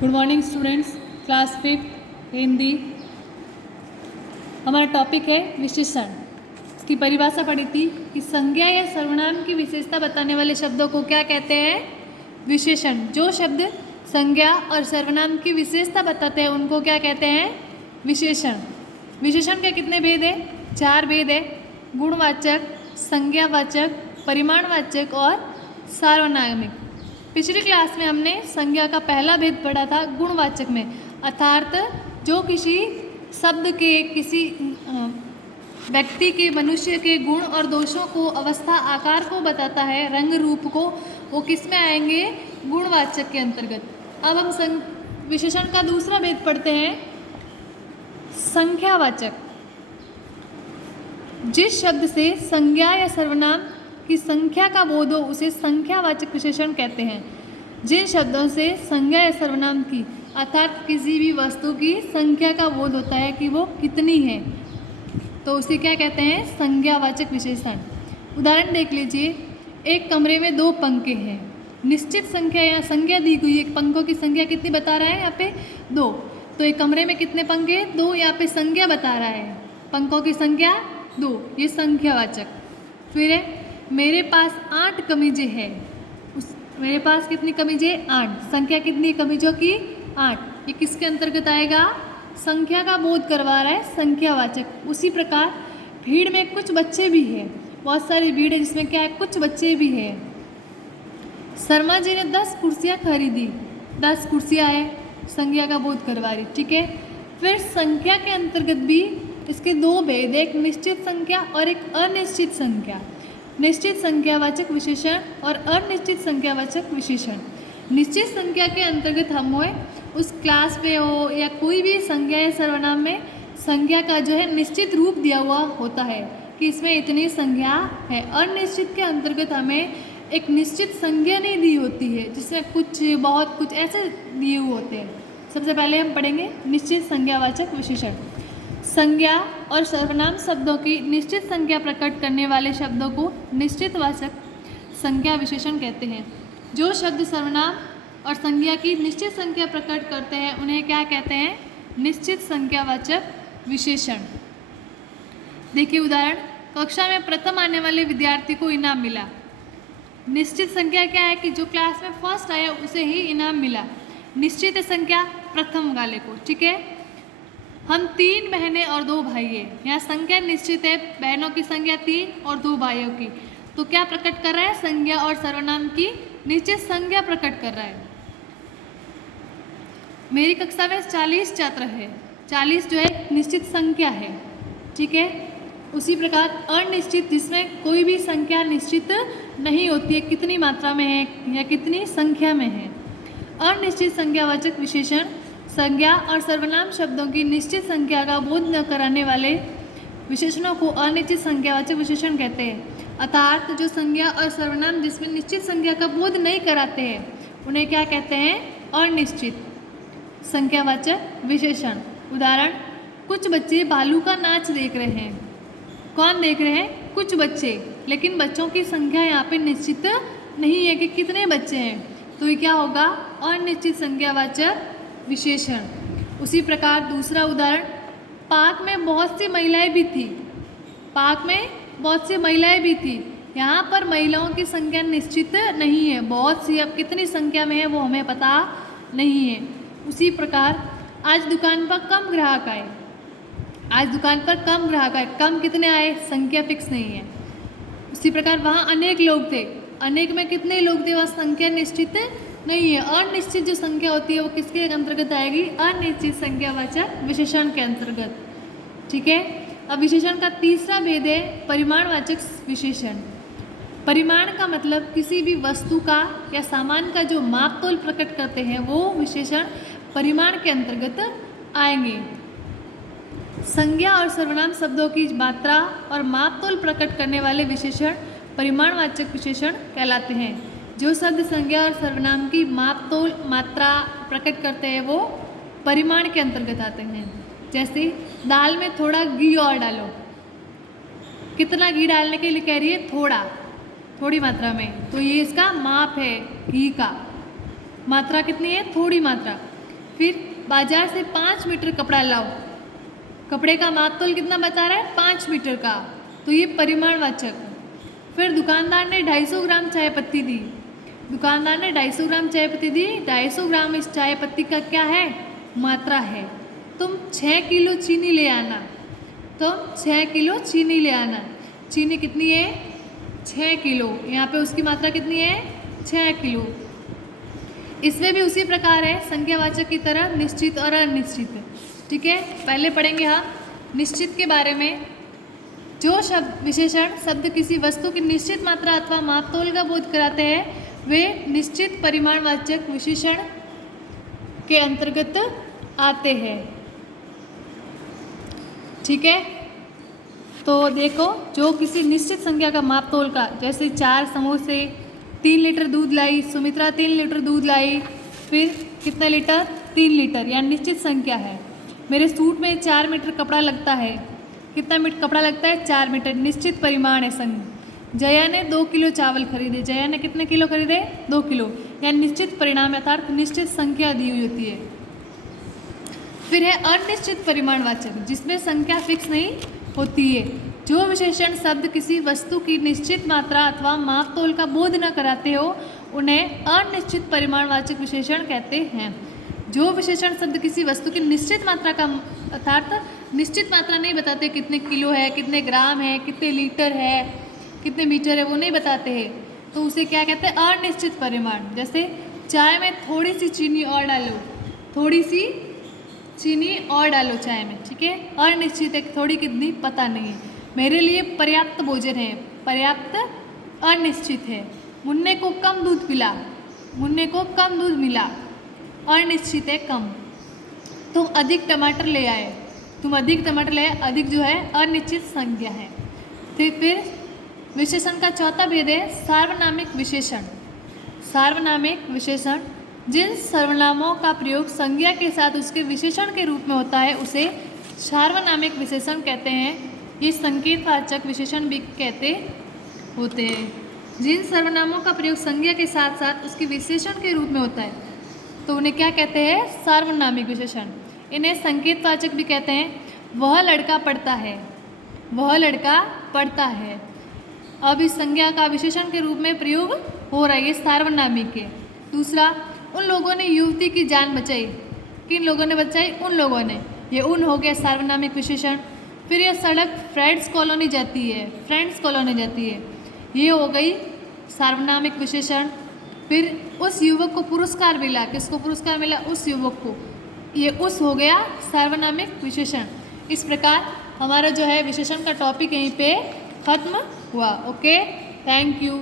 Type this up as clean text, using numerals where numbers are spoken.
Good morning students, class 5 Hindi. हमारा topic है विशेषण। इसकी परिभाषा पढ़ी थी कि संज्ञा या सर्वनाम की विशेषता बताने वाले शब्दों को क्या कहते हैं? विशेषण। जो शब्द संज्ञा और सर्वनाम की विशेषता बताते हैं उनको क्या कहते हैं? विशेषण। विशेषण के कितने भेद है? 4 भेद है। गुणवाचक, संज्ञावाचक, परिमाणवाचक और सार्वनामिक। पिछली क्लास में हमने संज्ञा का पहला भेद पढ़ा था गुणवाचक में, अर्थात जो किसी शब्द के, किसी व्यक्ति के, मनुष्य के गुण और दोषों को, अवस्था, आकार को बताता है, रंग रूप को, वो किस में आएंगे? गुणवाचक के अंतर्गत। अब हम विशेषण का दूसरा भेद पढ़ते हैं, संख्यावाचक। जिस शब्द से संज्ञा या सर्वनाम की संख्या का बोध हो उसे संख्यावाचक विशेषण कहते हैं। जिन शब्दों से संज्ञा या सर्वनाम की, अर्थात किसी भी वस्तु की संख्या का बोध होता है कि वो कितनी है, तो उसे क्या कहते हैं? संज्ञावाचक विशेषण। उदाहरण देख लीजिए, एक कमरे में 2 पंखे हैं। निश्चित संख्या या संज्ञा दी हुई, एक पंखों की संख्या कितनी बता रहा है? यहाँ पे 2। तो एक कमरे में कितने पंखे? 2। यहाँ पे संज्ञा बता रहा है, पंखों की संख्या 2, ये संख्यावाचक। फिर है, मेरे पास 8 कमीजें हैं। मेरे पास कितनी कमीजें? 8। संख्या कितनी कमीजों की? 8। ये किसके अंतर्गत आएगा? संख्या का बोध करवा रहा है, संख्यावाचक। उसी प्रकार भीड़ में कुछ बच्चे भी हैं। बहुत सारी भीड़ है जिसमें क्या है? कुछ बच्चे भी हैं। शर्मा जी ने 10 कुर्सियाँ खरीदी। 10 कुर्सियाँ है, संख्या का बोध करवा रही, ठीक है। फिर संख्या के अंतर्गत भी इसके 2 भेद, एक निश्चित संख्या और एक अनिश्चित संख्या। निश्चित संख्यावाचक विशेषण और अनिश्चित संख्यावाचक विशेषण। निश्चित संख्या के अंतर्गत हम उस क्लास पे हो या कोई भी संज्ञा या सर्वनाम में संख्या का जो है निश्चित रूप दिया हुआ होता है कि इसमें इतनी संख्या है। अनिश्चित के अंतर्गत हमें एक निश्चित संज्ञा नहीं दी होती है, जिसमें कुछ, बहुत कुछ ऐसे दिए हुए होते हैं। सबसे पहले हम पढ़ेंगे निश्चित संज्ञावाचक विशेषण। संज्ञा और सर्वनाम शब्दों की निश्चित संख्या प्रकट करने वाले शब्दों को निश्चितवाचक संज्ञा विशेषण कहते हैं। जो शब्द सर्वनाम और संज्ञा की निश्चित संख्या प्रकट करते हैं उन्हें क्या कहते हैं? निश्चित संख्यावाचक विशेषण। देखिए उदाहरण, कक्षा में प्रथम आने वाले विद्यार्थी को इनाम मिला। निश्चित संख्या क्या है कि जो क्लास में फर्स्ट आया उसे ही इनाम मिला। निश्चित संख्या प्रथम वाले को, ठीक है। हम 3 बहनें और 2 भाई हैं। यहाँ संख्या निश्चित है, बहनों की संख्या 3 और 2 भाइयों की। तो क्या प्रकट कर रहा है? संज्ञा और सर्वनाम की निश्चित संख्या प्रकट कर रहा है। मेरी कक्षा में 40 छात्र है। 40 जो है निश्चित संख्या है, ठीक है। उसी प्रकार अनिश्चित, जिसमें कोई भी संख्या निश्चित नहीं होती है, कितनी मात्रा में है या कितनी संख्या में है। अनिश्चित संख्यावाचक विशेषण संज्ञा और सर्वनाम शब्दों की निश्चित संख्या का बोध न कराने वाले विशेषणों को अनिश्चित संख्यावाचक विशेषण कहते हैं। अर्थात जो संज्ञा और सर्वनाम जिसमें निश्चित संख्या का बोध नहीं कराते हैं उन्हें क्या कहते हैं? अनिश्चित संख्यावाचक विशेषण। उदाहरण, कुछ बच्चे भालू का नाच देख रहे हैं। कौन देख रहे हैं? कुछ बच्चे, लेकिन बच्चों की संख्या यहाँ पे निश्चित नहीं है कि कितने बच्चे हैं, तो ये क्या होगा? अनिश्चित संख्यावाचक विशेषण। उसी प्रकार दूसरा उदाहरण, पार्क में बहुत सी महिलाएं भी थी। पार्क में बहुत सी महिलाएं भी थी। यहाँ पर महिलाओं की संख्या निश्चित नहीं है, बहुत सी, अब कितनी संख्या में है वो हमें पता नहीं है। उसी प्रकार आज दुकान पर कम ग्राहक आए। आज दुकान पर कम ग्राहक आए, कम कितने आए? संख्या फिक्स नहीं है। उसी प्रकार वहाँ अनेक लोग थे। अनेक में कितने लोग थे? वह संख्या निश्चित नहीं है। अनिश्चित जो संख्या होती है वो किसके अंतर्गत आएगी? अनिश्चित संख्यावाचक विशेषण के अंतर्गत, ठीक है। अब विशेषण का तीसरा भेद है परिमाणवाचक विशेषण। परिमाण का मतलब किसी भी वस्तु का या सामान का जो माप तोल प्रकट करते हैं वो विशेषण परिमाण के अंतर्गत आएंगे। संज्ञा और सर्वनाम शब्दों की मात्रा और माप तोल प्रकट करने वाले विशेषण परिमाणवाचक विशेषण कहलाते हैं। जो शब्द संज्ञा और सर्वनाम की माप तोल, मात्रा प्रकट करते हैं वो परिमाण के अंतर्गत आते हैं। जैसे दाल में थोड़ा घी और डालो। कितना घी डालने के लिए कह रही है? थोड़ा, थोड़ी मात्रा में, तो ये इसका माप है घी का। मात्रा कितनी है? थोड़ी मात्रा। फिर बाजार से 5 मीटर कपड़ा लाओ, कपड़े का मापतोल कितना बता रहा है 5 मीटर का, तो ये परिमाणवाचक। फिर दुकानदार ने 250 ग्राम चाय पत्ती दी, दुकानदार ने 250 ग्राम चाय पत्ती दी, 250 ग्राम इस चाय पत्ती का क्या है मात्रा है। तुम 6 किलो चीनी ले आना, तुम 6 किलो चीनी ले आना। चीनी कितनी है 6 किलो, यहाँ पे उसकी मात्रा कितनी है 6 किलो। इसमें भी उसी प्रकार है संख्यावाचक की तरह निश्चित और अनिश्चित। ठीक है, पहले पढ़ेंगे हम निश्चित के बारे में। जो शब्द विशेषण शब्द किसी वस्तु की निश्चित मात्रा अथवा मापतोल का बोध कराते हैं वे निश्चित परिमाणवाचक विशेषण के अंतर्गत आते हैं। ठीक है, तो देखो जो किसी निश्चित संख्या का मापतोल का, जैसे 4 समोसे, 3 लीटर दूध लाई, सुमित्रा 3 लीटर दूध लाई, फिर कितने लीटर 3 लीटर, या निश्चित संख्या है। मेरे सूट में 4 मीटर कपड़ा लगता है, कितना मीटर कपड़ा लगता है 4 मीटर, निश्चित परिमाण है संख्या। जया ने 2 किलो चावल खरीदे, जया ने कितने किलो खरीदे 2 किलो, या निश्चित परिणाम अर्थात निश्चित संख्या दी हुई होती है। फिर है अनिश्चित परिमाणवाचक, जिसमें संख्या फिक्स नहीं होती है। जो विशेषण शब्द किसी वस्तु की निश्चित मात्रा अथवा मापतोल का बोध न कराते हो उन्हें अनिश्चित परिमाणवाचक विशेषण कहते हैं। जो विशेषण शब्द किसी वस्तु की निश्चित मात्रा का अर्थात निश्चित मात्रा नहीं बताते, कितने किलो है, कितने ग्राम है, कितने लीटर है, कितने मीटर है, वो नहीं बताते हैं, तो उसे क्या कहते हैं अनिश्चित परिमाण। जैसे चाय में थोड़ी सी चीनी और डालो, थोड़ी सी चीनी और डालो चाय में, ठीक है, अनिश्चित है, थोड़ी कितनी पता नहीं है। मेरे लिए पर्याप्त भोजन है, पर्याप्त अनिश्चित है। मुन्ने को कम दूध पिला, मुन्ने को कम दूध मिला, अनिश्चित है कम। तुम अधिक टमाटर ले आए, तुम अधिक टमाटर ले आए, अधिक जो है अनिश्चित संख्या है। फिर विशेषण का चौथा भेद है सार्वनामिक विशेषण। सार्वनामिक विशेषण जिन सर्वनामों का प्रयोग संज्ञा के साथ उसके विशेषण के रूप में होता है उसे सार्वनामिक विशेषण कहते हैं। ये संकेतवाचक विशेषण भी कहते होते हैं। जिन सर्वनामों का प्रयोग संज्ञा के साथ साथ उसके विशेषण के रूप में होता है तो उन्हें क्या कहते हैं सार्वनामिक विशेषण। इन्हें संकेतवाचक भी कहते हैं। वह लड़का पढ़ता है, वह लड़का पढ़ता है। अब इस संज्ञा का विशेषण के रूप में प्रयोग हो रहा है, ये सार्वनामिक है। दूसरा, उन लोगों ने युवती की जान बचाई। किन लोगों ने बचाई? उन लोगों ने। ये उन हो गया सार्वनामिक विशेषण। फिर यह सड़क फ्रेंड्स कॉलोनी जाती है, फ्रेंड्स कॉलोनी जाती है, ये हो गई सार्वनामिक विशेषण। फिर उस युवक को पुरस्कार मिला, किसको पुरस्कार मिला? उस युवक को, ये उस हो गया सार्वनामिक विशेषण। इस प्रकार हमारा जो है विशेषण का टॉपिक यहीं पे खत्म हुआ। Okay, thank you.